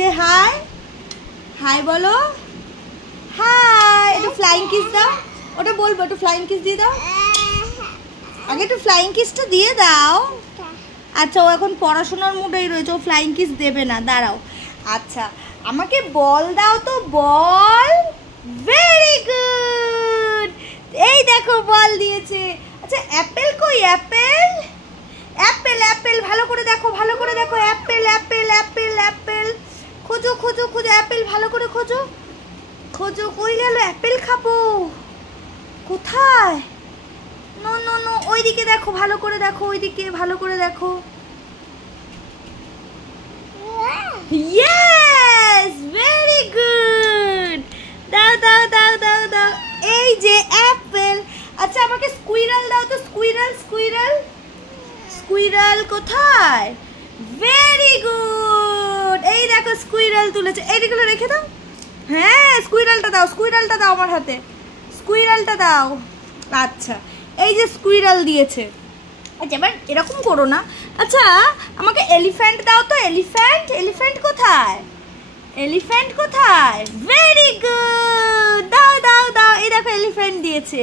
সে high, high বলো, high. একটু flying kiss দাও, ওটা বলবো, একটু ফ্লাইং কিস দিয়ে দাও। আগে একটু ফ্লাইং কিসটা দিয়ে দাও। আচ্ছা, ও এখন পড়াশোনার মুডেই রয়েছে, ও ফ্লাইং কিস দেবে না, দাঁড়াও। আচ্ছা, আমাকে বল দাও তো, বল। ভেরি গুড, এই দেখো বল দিয়েছে। আচ্ছা, অ্যাপেল কই, অ্যাপেল, অ্যাপেল, অ্যাপেল, ভালো করে দেখো, ভালো করে দেখো, অ্যাপেল, অ্যাপেল, অ্যাপেল, অ্যাপেল, খোঁজো, খোঁজো, খোঁজো, অ্যাপেল ভালো করে খোঁজো, খোঁজো, কই গেল? অ্যাপেল খাবো, কোথায়? নো নো নো, ওইদিকে দেখো, ভালো করে দেখো, ওইদিকে ভালো করে দেখো। ইয়েস, ভেরি গুড, দাও দাও দাও দাও দাও, এই যে অ্যাপেল। আচ্ছা, আমাকে স্কুইরাল দাও তো, স্কুইরাল, স্কুইরাল, স্কুইরাল কোথায়? ভেরি গুড, এই দেখো স্কুইরাল তুলেছে, এইগুলো রেখে দাও। হ্যাঁ, স্কুইরালটা দাও, স্কুইরালটা দাও আমার হাতে, স্কুইরালটা দাও। আচ্ছা, এই যে স্কুইরাল দিয়েছে। আচ্ছা, এবার এরকম করো না। আচ্ছা, আমাকে এলিফ্যান্ট দাও তো, এলিফ্যান্ট, এলিফ্যান্ট কোথায়? এলিফ্যান্ট কোথায়? ভেরি গুড, দাও দাও দাও, এই দেখো এলিফ্যান্ট দিয়েছে।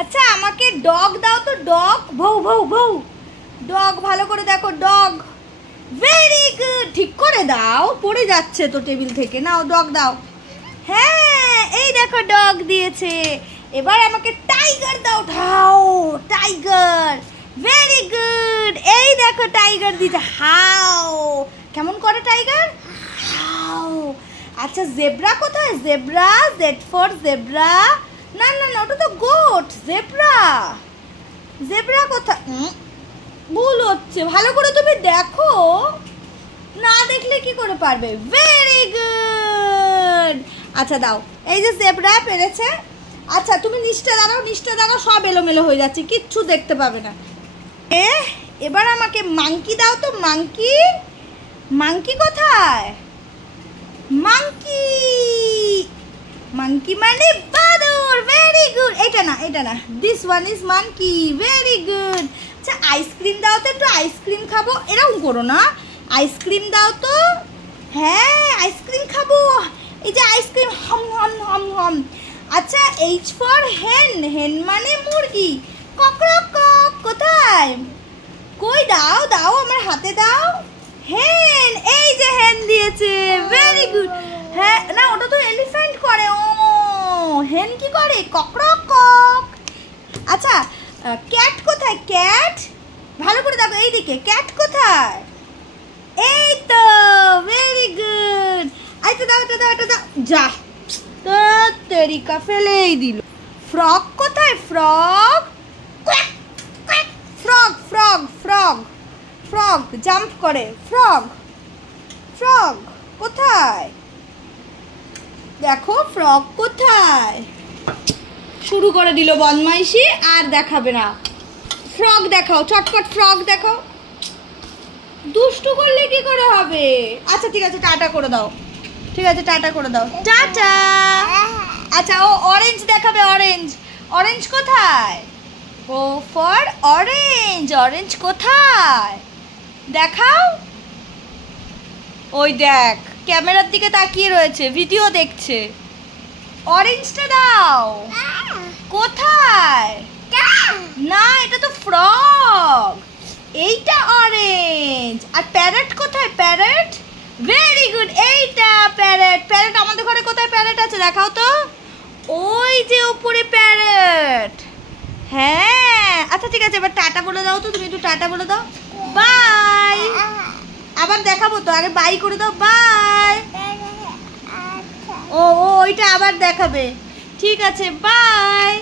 আচ্ছা, আমাকে ডগ দাও তো, ডগ, ভৌ ভৌ ভৌ, ডগ ভালো করে দেখো, ডগ। ভেরি গুড, ঠিক করে দাও, পড়ে যাচ্ছে তো টেবিল থেকে, নাও ডগ দাও। হ্যাঁ, এই দেখো ডগ দিয়েছে। এবার আমাকে টাইগার দাও, ঢাও, টাইগার। ভেরি গুড, এই দেখো টাইগার দিয়েছে, হাও, কেমন করে টাইগার? হাও। আচ্ছা, জেব্রা কোথায়? Zebra, Z for zebra. না না না, ওটা তো গোট, জেব্রা, জেব্রা কোথায়? ভুল হচ্ছে, ভালো করে তুমি দেখো, না দেখলে কি করে পারবে? Very good. আচ্ছা দাও, এই যে জেব্রা পেরেছে। আচ্ছা, তুমি নিচটা দাঁড়াও, নিচটা দাঁড়াও, সব এলোমেলো হয়ে যাচ্ছে, কিচ্ছু দেখতে পাবে না। এবার আমাকে মাংকি দাও তো, মাংকি, মাংকি কোথায়? মাংকি, মাংকি মানে বাদুড়। ভেরি গুড, এটা না, এটা না, this one is monkey. Very good. আচ্ছা, আইসক্রিম দাও তো, একটু আইসক্রিম খাবো। এরকম করো না, আইসক্রিম দাও তো। হ্যাঁ, আইসক্রিম খাবো, এই যে আইসক্রিম, হম হম হম হম। আচ্ছা, এইচ ফর হেন, হেন মানে মুরগি, ককরক কক, কোথায়? কই দাও, দাও আমার হাতে দাও। হেন, এই যে হেন দিয়েছে। Very good. হ্যাঁ, না ওটা তো এলিফ্যান্ট করে, ও হেন কি করে? ককরক কক। আচ্ছা, ক্যাট কোথায়? ক্যাট, ভালো করে দেখো, এইদিকে, ক্যাট কোথায়? এই তো, ভেরি গুড। আচ্ছা, দাও, এটা দাও, এটা দাও, যা তো তেরিকা ফেলেই দিল। ফ্রগ কোথায়? Frog, frog, frog, frog, frog jump করে, ফ্রগ, ফ্রগ কোথায়? দেখো ফ্রগ কোথায়? শুরু করে দিল বদমাইশি, আর দেখাবে না। ফ্রগ দেখাও, চটপট ফ্রগ দেখাও। দুষ্টু করলে কি করে হবে? আচ্ছা ঠিক আছে, টাটা করে দাও। ঠিক আছে, টাটা করে দাও, টাটা। আচ্ছা, ও অরেঞ্জ দেখাবে, অরেঞ্জ, অরেঞ্জ কোথায়? ও ফর অরেঞ্জ, অরেঞ্জ কোথায়? দেখাও। ওই দেখ, ক্যামেরার দিকে তাকিয়ে রয়েছে, ভিডিও দেখছে। অরেঞ্জটা দাও। কোথায়? না, এটা তো ফ্রগ, এইটা অরেঞ্জ। আর প্যারট কোথায়? প্যারট, ভেরি গুড, এইটা প্যারট। প্যারট আমাদের ঘরে কোথায় প্যারট আছে দেখাও তো। ওই যে উপরে প্যারট। হ্যাঁ, আচ্ছা ঠিক আছে, এবার টাটা বলে দাও তো, তুমি একটু টাটা বলে দাও। বাই। আবার দেখাবো তো, আগে বাই করে দাও, বাই। ও ওইটা আবার দেখাবে, ঠিক আছে, বাই।